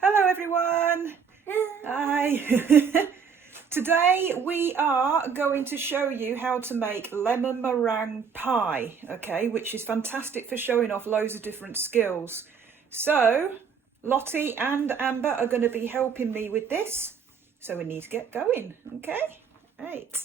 Hello everyone! Hi! Today we are going to show you how to make lemon meringue pie, okay, which is fantastic for showing off loads of different skills. So Lottie and Amber are going to be helping me with this, so we need to get going, okay? Right.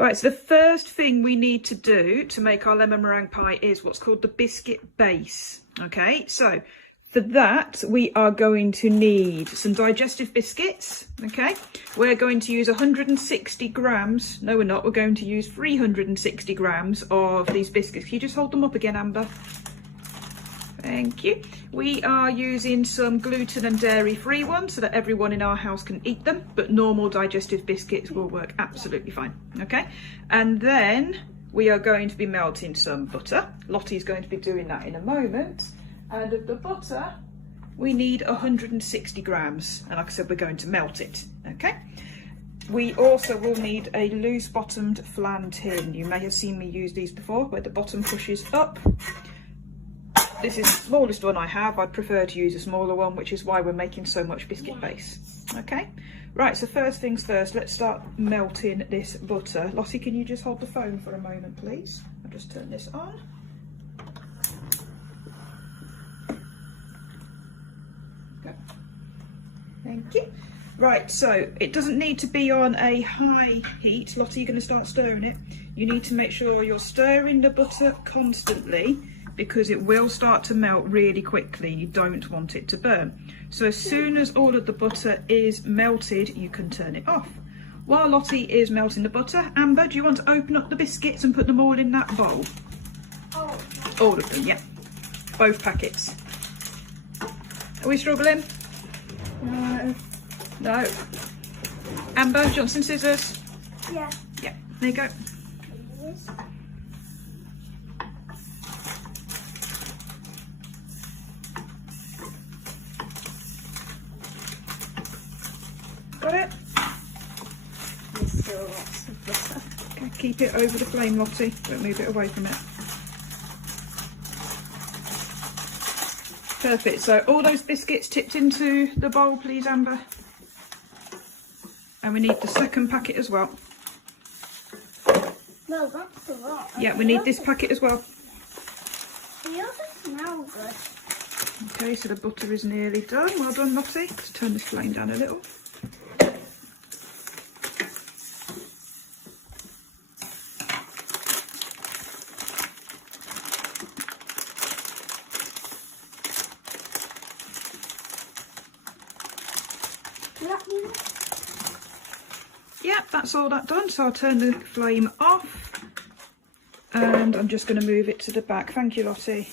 Right, so the first thing we need to do to make our lemon meringue pie is what's called the biscuit base, okay? So for that, we are going to need some digestive biscuits, okay? We're going to use 160 grams, no we're not, we're going to use 360 grams of these biscuits. Can you just hold them up again, Amber? Thank you. We are using some gluten and dairy-free ones so that everyone in our house can eat them, but normal digestive biscuits will work absolutely fine, okay? And then we are going to be melting some butter. Lottie's going to be doing that in a moment. And of the butter, we need 160 grams. And like I said, we're going to melt it, okay? We also will need a loose bottomed flan tin. You may have seen me use these before, where the bottom pushes up. This is the smallest one I have. I'd prefer to use a smaller one, which is why we're making so much biscuit base, okay? Right, so first things first, let's start melting this butter. Lottie, can you just hold the phone for a moment, please? I'll just turn this on. Thank you. Right, so it doesn't need to be on a high heat. Lottie, you're going to start stirring it. You need to make sure you're stirring the butter constantly because it will start to melt really quickly. You don't want it to burn. So as soon as all of the butter is melted, you can turn it off. While Lottie is melting the butter, Amber, do you want to open up the biscuits and put them all in that bowl? All of them, yeah. Both packets. Are we struggling? No. No. Amber, do you want some scissors? Yeah. Yeah, there you go. Got it? There's still lots of butter. Okay, keep it over the flame, Lottie. Don't move it away from it. Perfect, so all those biscuits tipped into the bowl, please, Amber. And we need the second packet as well. No, that's a lot. Yeah, we need this packet as well. They also smell good. Okay, so the butter is nearly done. Well done, Lottie. Let's turn this flame down a little. Yeah, that's all that done. So I'll turn the flame off. And I'm just going to move it to the back. Thank you, Lottie.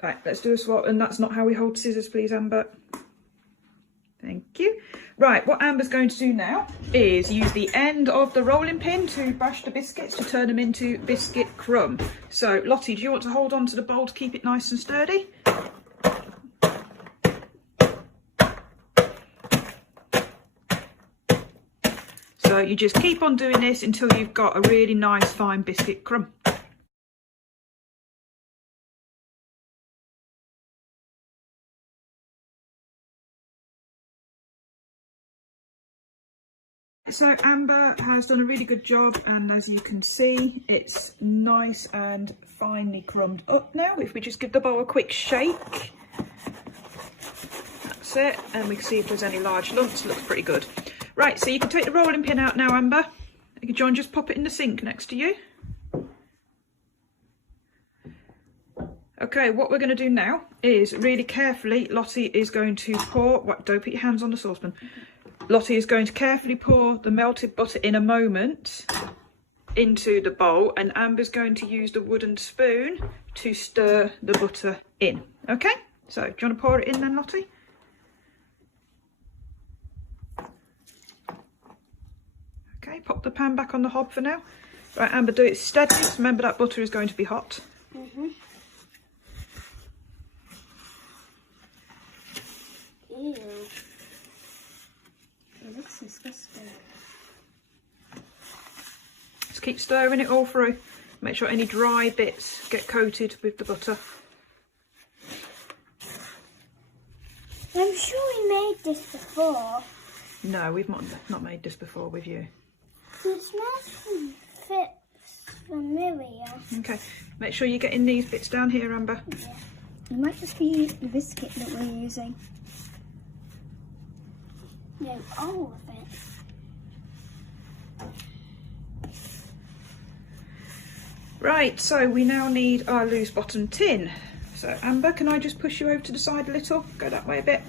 Right, let's do a swap. And that's not how we hold scissors, please, Amber. Thank you. Right, what Amber's going to do now is use the end of the rolling pin to bash the biscuits to turn them into biscuit crumb. So, Lottie, do you want to hold on to the bowl to keep it nice and sturdy? So you just keep on doing this until you've got a really nice fine biscuit crumb. So Amber has done a really good job, and as you can see, it's nice and finely crumbed up now. If we just give the bowl a quick shake, that's it, and we can see if there's any large lumps. It looks pretty good. Right, so you can take the rolling pin out now, Amber. John, just pop it in the sink next to you. Okay, what we're going to do now is really carefully, Lottie is going to pour, don't put your hands on the saucepan. Lottie is going to carefully pour the melted butter in a moment into the bowl, and Amber's going to use the wooden spoon to stir the butter in. Okay, so do you want to pour it in then, Lottie? Okay, pop the pan back on the hob for now. Right, Amber, do it steady. Remember that butter is going to be hot. Ew. It looks disgusting. Just keep stirring it all through. Make sure any dry bits get coated with the butter. I'm sure we made this before. No, we've not made this before with you. It's nice and fit familiar. Okay, make sure you're getting these bits down here, Amber. Yeah. It might just be the biscuit that we're using. No, all of it. Right, so we now need our loose bottom tin. So Amber, can I just push you over to the side a little? Go that way a bit.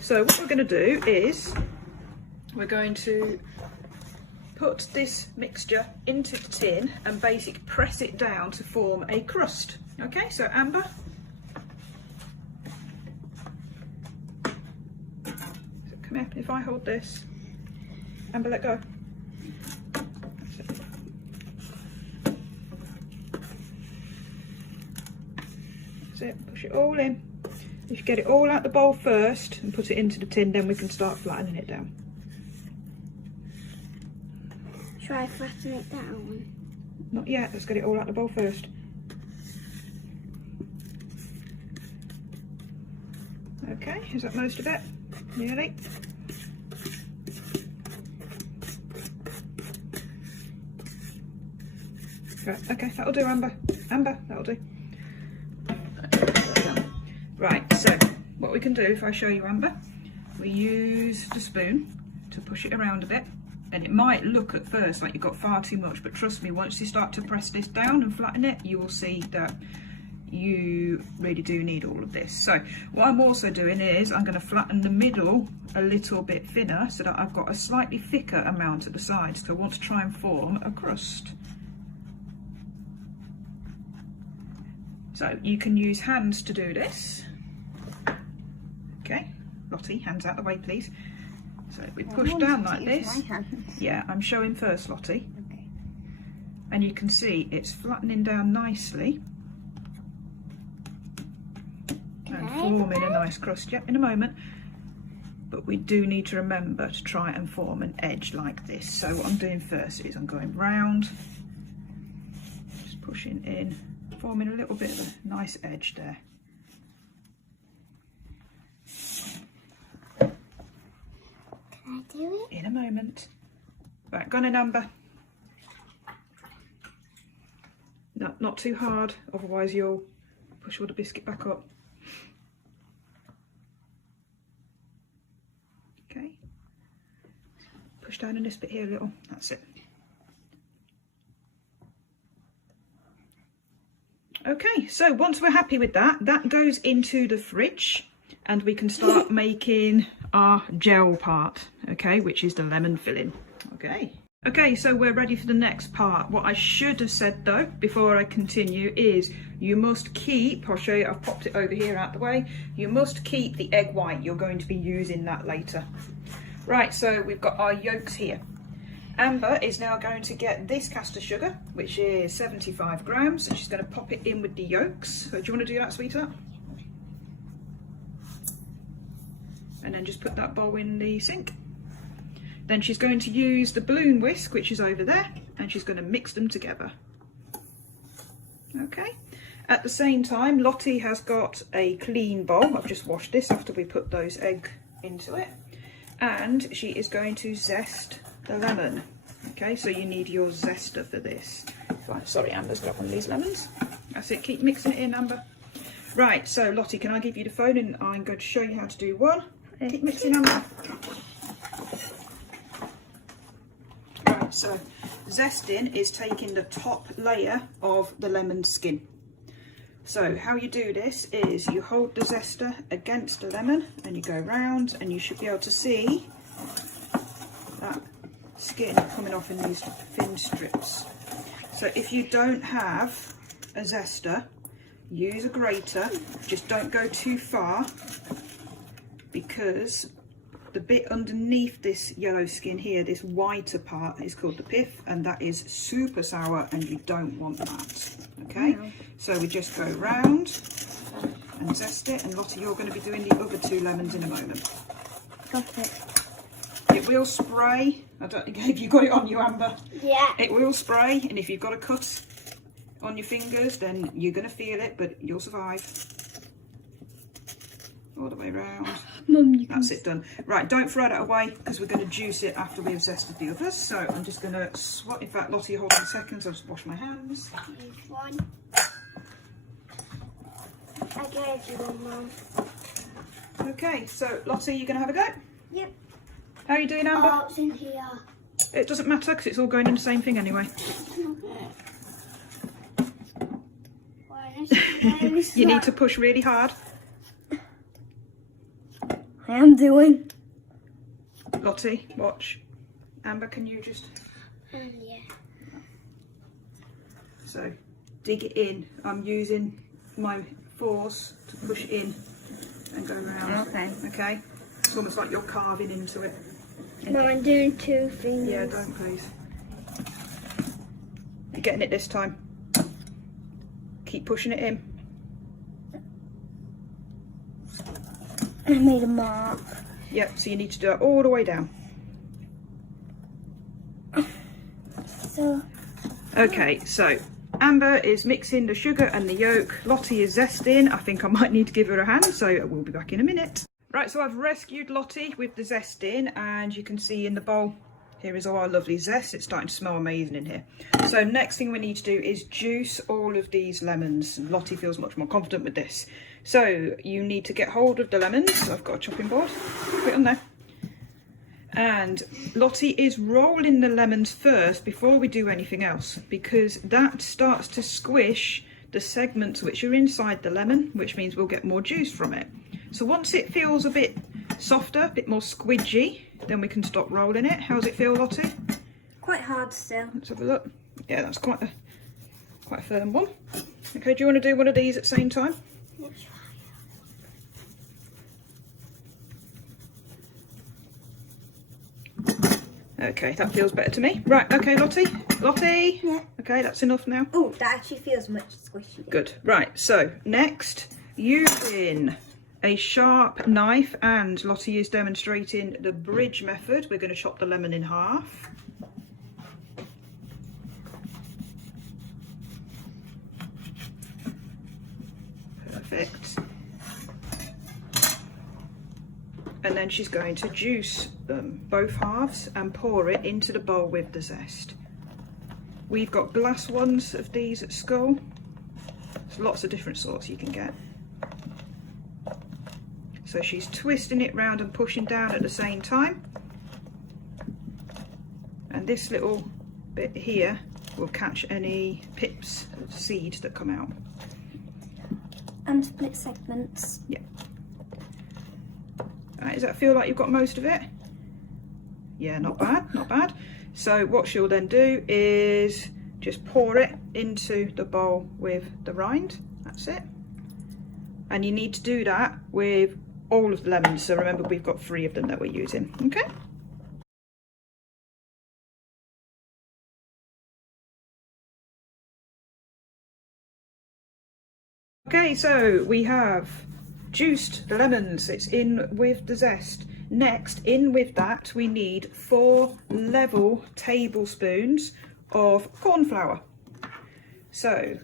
So what we're going to do is we're going to put this mixture into the tin and basically press it down to form a crust. Okay, so Amber. So come here, if I hold this. Amber, let go. That's it, push it all in. If you get it all out the bowl first and put it into the tin, then we can start flattening it down. Should I flatten it down? Not yet, let's get it all out the bowl first. Okay, is that most of it? Nearly. Right, okay, that'll do, Amber. Amber, that'll do. Right, so what we can do, if I show you, Amber, we use the spoon to push it around a bit, and it might look at first like you've got far too much, but trust me, once you start to press this down and flatten it, you will see that you really do need all of this. So what I'm also doing is I'm going to flatten the middle a little bit thinner so that I've got a slightly thicker amount at the sides, because I want to try and form a crust. So you can use hands to do this. Okay, Lottie, hands out the way please. So we push down like this. Yeah, I'm showing first, Lottie. Okay. And you can see it's flattening down nicely and forming a nice crust. Yep, in a moment. But we do need to remember to try and form an edge like this. So what I'm doing first is I'm going round, just pushing in, forming a little bit of a nice edge there. Can I do it? In a moment. Right, gone in, Amber. No, not too hard, otherwise you'll push all the biscuit back up. Okay. Push down in this bit here a little, that's it. Okay, so once we're happy with that, that goes into the fridge and we can start making our gel part, okay, which is the lemon filling. Okay, so we're ready for the next part. What I should have said though, before I continue, is you must keep, I'll show you, I've popped it over here out the way, you must keep the egg white. You're going to be using that later. Right, so we've got our yolks here. Amber is now going to get this caster sugar, which is 75 grams, and she's going to pop it in with the yolks. So do you want to do that, sweetheart? And then just put that bowl in the sink. Then she's going to use the balloon whisk, which is over there, and she's going to mix them together. Okay. At the same time, Lottie has got a clean bowl. I've just washed this after we put those eggs into it. And she is going to zest the lemon. Okay, so you need your zester for this. Right, sorry, Amber's got one of these lemons. That's it, keep mixing it in, Amber. Right, so Lottie, can I give you the phone and I'm going to show you how to do one. Keep mixing, Amber. Right, so zesting is taking the top layer of the lemon skin. So how you do this is you hold the zester against the lemon and you go round, and you should be able to see that skin coming off in these thin strips. So if you don't have a zester, use a grater, just don't go too far, because the bit underneath this yellow skin here, this whiter part, is called the pith, and that is super sour and you don't want that. Okay, so we just go round and zest it, and Lottie, you're going to be doing the other two lemons in a moment. Got it. It will spray I don't think if you've got it on you, Amber. Yeah. It will spray, and if you've got a cut on your fingers, then you're going to feel it, but you'll survive. All the way around. Mum, you That's it done. Right, don't throw that away because we're going to juice it after we've zested the others. So I'm just going to swap. In fact, Lottie, hold on a second. So I'll just wash my hands. use one. I gave you one, Mum. Okay, so Lottie, you're going to have a go? Yep. How are you doing, Amber? Oh, it's in here. It doesn't matter because it's all going in the same thing anyway. You need to push really hard. I am doing. Lottie, watch. Amber, can you just... Yeah. So, dig it in. I'm using my force to push in and go around. Okay. Okay? It's almost like you're carving into it. Mum, I'm doing 2 fingers. Yeah, don't please. You're getting it this time. Keep pushing it in. I made a mark. Yep, so you need to do it all the way down. So. Okay, so Amber is mixing the sugar and the yolk. Lottie is zesting. I think I might need to give her a hand, so we'll be back in a minute. Right, so I've rescued Lottie with the zesting, and you can see in the bowl, here is all our lovely zest. It's starting to smell amazing in here. So next thing we need to do is juice all of these lemons. Lottie feels much more confident with this. So you need to get hold of the lemons. I've got a chopping board. Put it on there. And Lottie is rolling the lemons first before we do anything else, because that starts to squish the segments which are inside the lemon, which means we'll get more juice from it. So once it feels a bit softer, a bit more squidgy, then we can stop rolling it. How does it feel, Lottie? Quite hard still. Let's have a look. Yeah, that's quite a firm one. Okay, do you want to do one of these at the same time? Let's try. Okay, that feels better to me. Right, okay, Lottie. Lottie. Yeah. Okay, that's enough now. Oh, that actually feels much squishy. Good. Right, so next, using a sharp knife, and Lottie is demonstrating the bridge method. We're going to chop the lemon in half. Perfect. And then she's going to juice them, both halves, and pour it into the bowl with the zest. We've got glass ones of these at school. There's lots of different sorts you can get. So she's twisting it round and pushing down at the same time. And this little bit here will catch any pips of seed that come out. And split segments. Yeah. Right, does that feel like you've got most of it? Yeah, not bad, not bad. So what she'll then do is just pour it into the bowl with the rind. That's it. And you need to do that with all of the lemons. So remember, we've got 3 of them that we're using. Okay. Okay, so we have juiced the lemons. It's in with the zest. Next, in with that, we need 4 level tablespoons of cornflour. So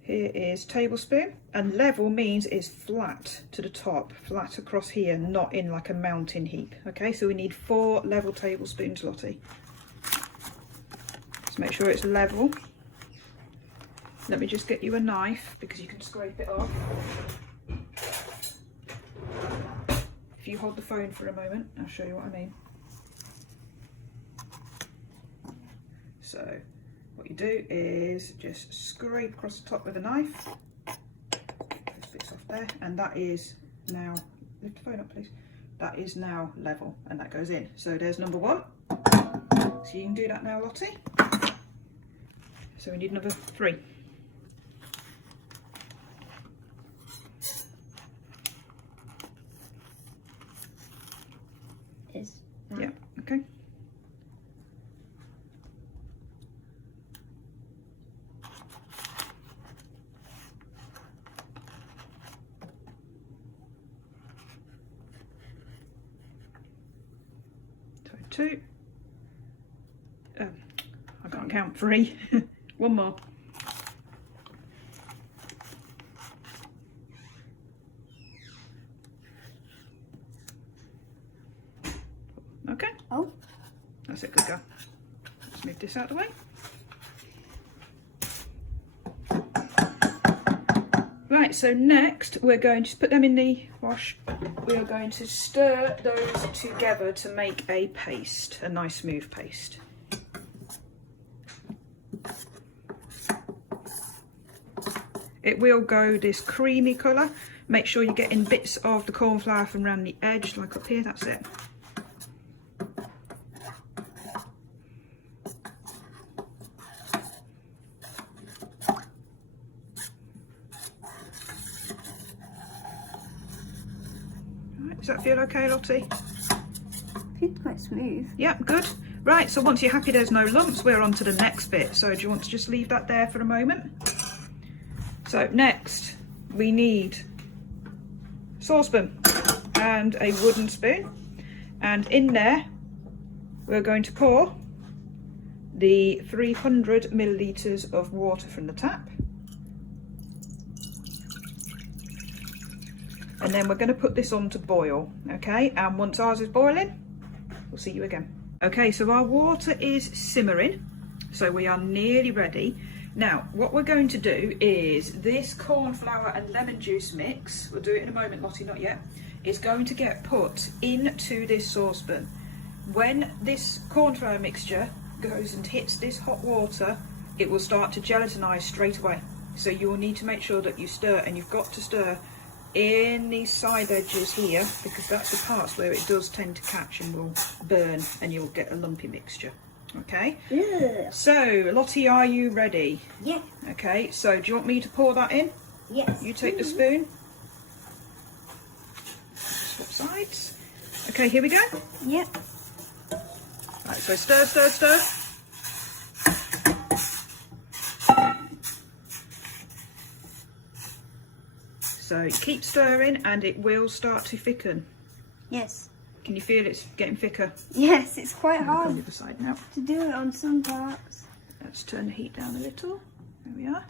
here is tablespoon, and level means is flat to the top, flat across here, not in like a mountain heap. Okay, so we need 4 level tablespoons, Lottie. Just make sure it's level. Let me just get you a knife because you can scrape it off. If you hold the phone for a moment, I'll show you what I mean. So what you do is just scrape across the top with a knife. Just bits off there, and that is now, lift the phone up please. That is now level, and that goes in. So there's number 1. So you can do that now, Lottie. So we need another 3. Yeah, okay. So 2. I can't count, 3. One more. Okay. Oh. That's it, good go. Let's move this out of the way. Right, so next we're going to put them in the wash. We are going to stir those together to make a paste, a nice smooth paste. It will go this creamy colour. Make sure you're getting bits of the corn flour from around the edge, like up here, that's it. Does that feel okay, Lottie? Feels quite smooth. Yep, good. Right, so once you're happy there's no lumps, we're on to the next bit. So do you want to just leave that there for a moment? So next, we need a saucepan and a wooden spoon. And in there, we're going to pour the 300 millilitres of water from the tap. And then we're going to put this on to boil, okay? And once ours is boiling, we'll see you again. Okay, so our water is simmering, so we are nearly ready. Now, what we're going to do is this corn flour and lemon juice mix, we'll do it in a moment, Lottie, not yet, is going to get put into this saucepan. When this corn flour mixture goes and hits this hot water, it will start to gelatinize straight away. So you will need to make sure that you stir, and you've got to stir in these side edges here, because that's the parts where it does tend to catch and will burn and you'll get a lumpy mixture. Okay. Yeah. So Lottie, are you ready? Yeah. Okay, so do you want me to pour that in? Yes. You take the spoon. Swap sides. Okay, here we go. Yep. Right, so stir, stir, stir. So keep stirring and it will start to thicken. Yes. Can you feel it's getting thicker? Yes, it's quite Come on the hard other side now. to do it on some parts. Let's turn the heat down a little. There we are.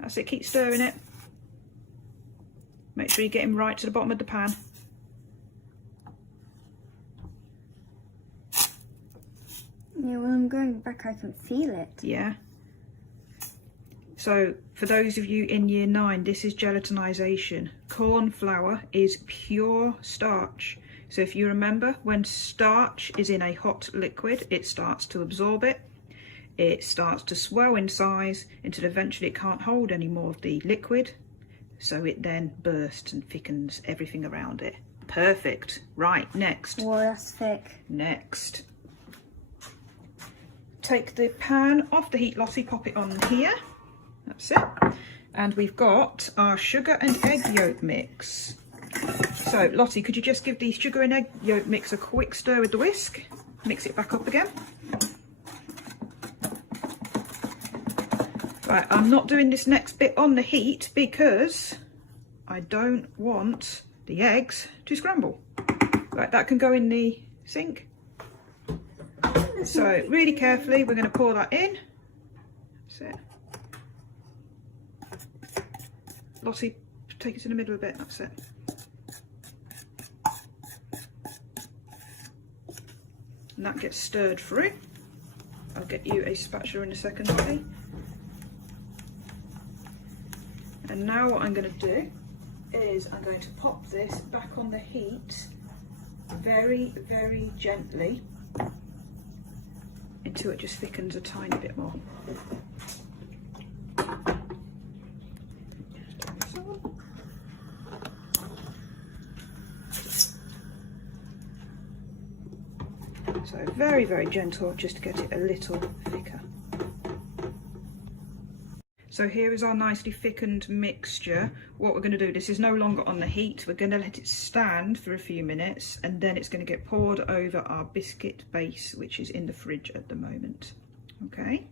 That's it, keep stirring it. Make sure you get him right to the bottom of the pan. Yeah, when I'm going back I can feel it. Yeah. So for those of you in year 9, this is gelatinisation. Corn flour is pure starch. So if you remember, when starch is in a hot liquid, it starts to absorb it. It starts to swell in size until eventually it can't hold any more of the liquid. So it then bursts and thickens everything around it. Perfect. Right, next. Whoa, that's thick. Next. Take the pan off the heat, Lottie, pop it on here. That's it. And we've got our sugar and egg yolk mix. So Lottie, could you just give the sugar and egg yolk mix a quick stir with the whisk? Mix it back up again. Right, I'm not doing this next bit on the heat because I don't want the eggs to scramble. Right, that can go in the sink. So really carefully, we're going to pour that in. That's it. Lottie, take it to the middle a bit, that's it. And that gets stirred through. I'll get you a spatula in a second, Lottie. And now what I'm going to do is I'm going to pop this back on the heat very, very gently until it just thickens a tiny bit more. So very, very gentle, just to get it a little thicker. So here is our nicely thickened mixture. What we're going to do, this is no longer on the heat, we're going to let it stand for a few minutes and then it's going to get poured over our biscuit base, which is in the fridge at the moment. Okay.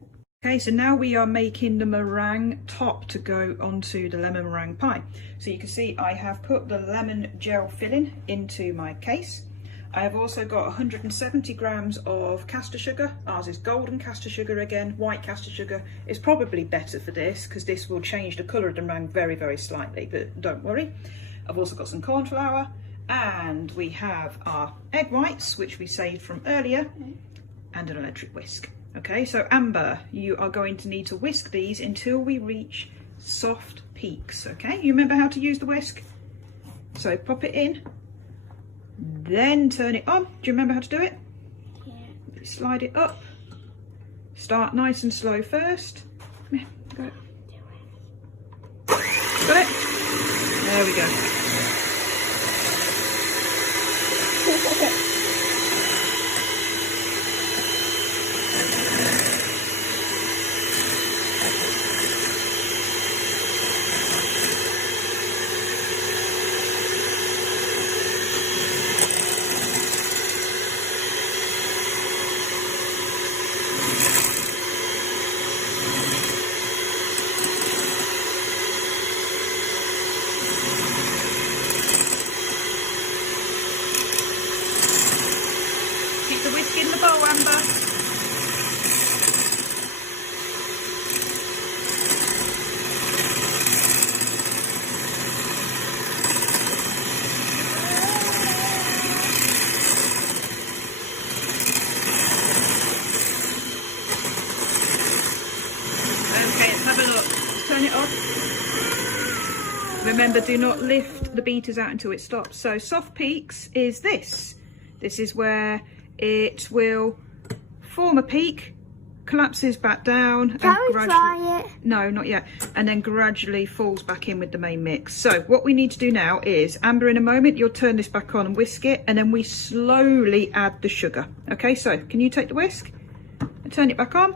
Okay, so now we are making the meringue top to go onto the lemon meringue pie. So you can see I have put the lemon gel filling into my case. I have also got 170 grams of caster sugar. Ours is golden caster sugar again. White caster sugar is probably better for this because this will change the colour of the meringue very, very slightly, but don't worry. I've also got some corn flour, and we have our egg whites, which we saved from earlier, and an electric whisk. Okay, so Amber, you are going to need to whisk these until we reach soft peaks. Okay, you remember how to use the whisk? So pop it in, then turn it on. Do you remember how to do it? Yeah. Slide it up. Start nice and slow first. Come here, got it. Got it? There we go. Keep the whisk in the bowl, Amber. Okay, let's have a look. Turn it off. Remember, do not lift the beaters out until it stops. So soft peaks is this. This is where it will form a peak, collapses back down, Can and we gradually... try it? No, not yet. And then gradually falls back in with the main mix. So what we need to do now is, Amber, in a moment, you'll turn this back on and whisk it, and then we slowly add the sugar. Okay, so can you take the whisk and turn it back on?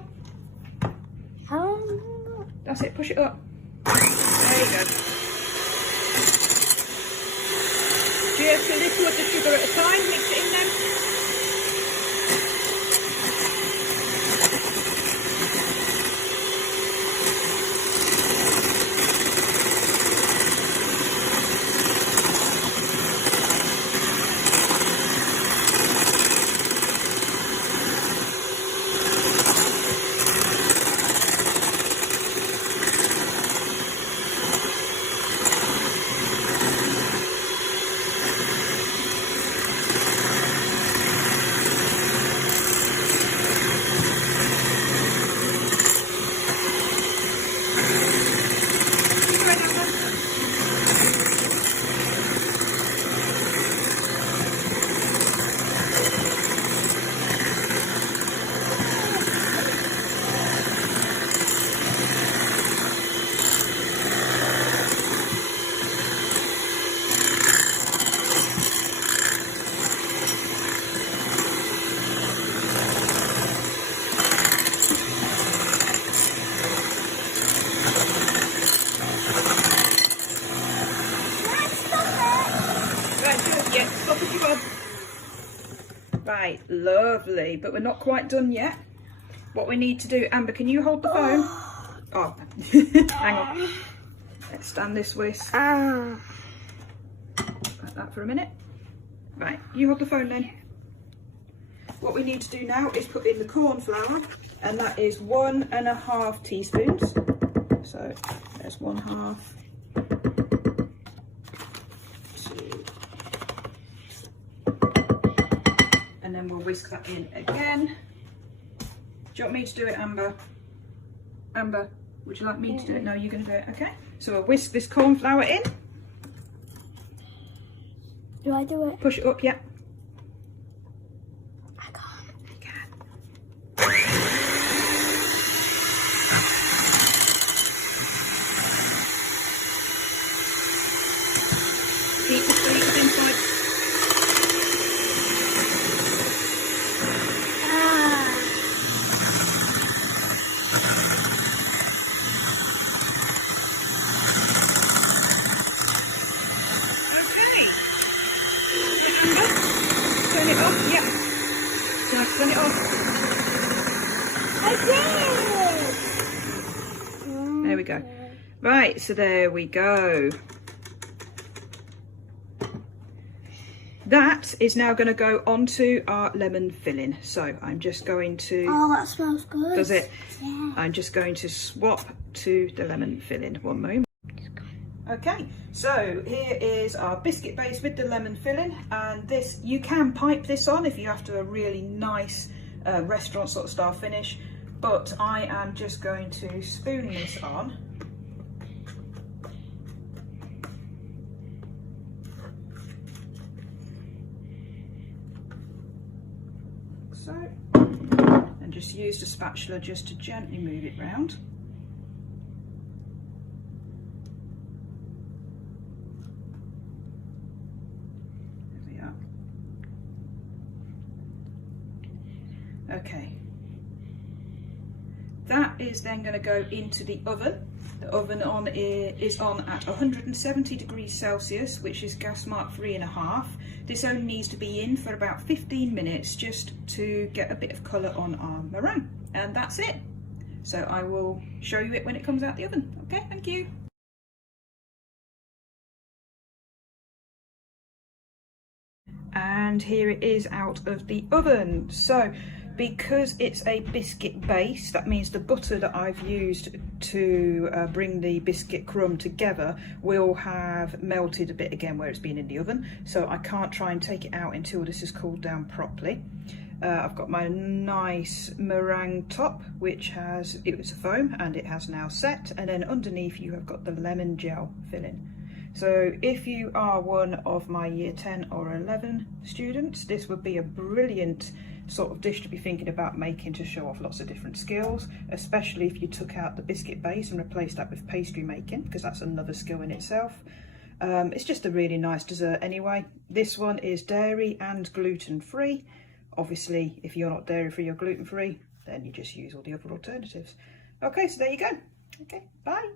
That's it, push it up. There you go. Just a little of the sugar at a time, mix it in then. Right, lovely, but we're not quite done yet. What we need to do, Amber, can you hold the phone? Oh, hang on. Let's stand this whisk. Like that for a minute. Right, you hold the phone then. What we need to do now is put in the corn flour, and that is 1.5 teaspoons. So there's 1/2. 2. And then we'll whisk that in again. Do you want me to do it, Amber? Amber, would you like me to do it? No, you're going to do it. Okay. So I'll whisk this corn flour in. Do I do it? Push it up, yeah. I can't. You can. Keep the sweets inside. Turn it off, yeah. Now turn it off. I did! There we go. Right, so there we go. that is now going to go onto our lemon filling. So I'm just going to... Oh, that smells good. Does it? Yeah. I'm just going to swap to the lemon filling. One moment. Okay, so here is our biscuit base with the lemon filling, and this, you can pipe this on if you after a really nice restaurant sort of style finish, but I am just going to spoon this on. So, and just use the spatula just to gently move it round. Okay, that is then going to go into the oven. The oven is on at 170 degrees Celsius, which is gas mark 3.5. This only needs to be in for about 15 minutes just to get a bit of colour on our meringue, and that's it. So I will show you it when it comes out the oven. Okay, thank you. And here it is out of the oven. So because it's a biscuit base, that means the butter that I've used to bring the biscuit crumb together will have melted a bit again where it's been in the oven, so I can't try and take it out until this is cooled down properly. I've got my nice meringue top, which has, it was a foam and it has now set, and then underneath you have got the lemon gel filling. So if you are one of my year 10 or 11 students, this would be a brilliant sort of dish to be thinking about making to show off lots of different skills, especially if you took out the biscuit base and replaced that with pastry making, because that's another skill in itself. It's just a really nice dessert anyway. This one is dairy and gluten free. Obviously, if you're not dairy free or gluten free, then you just use all the other alternatives. Okay, so there you go. Okay, bye.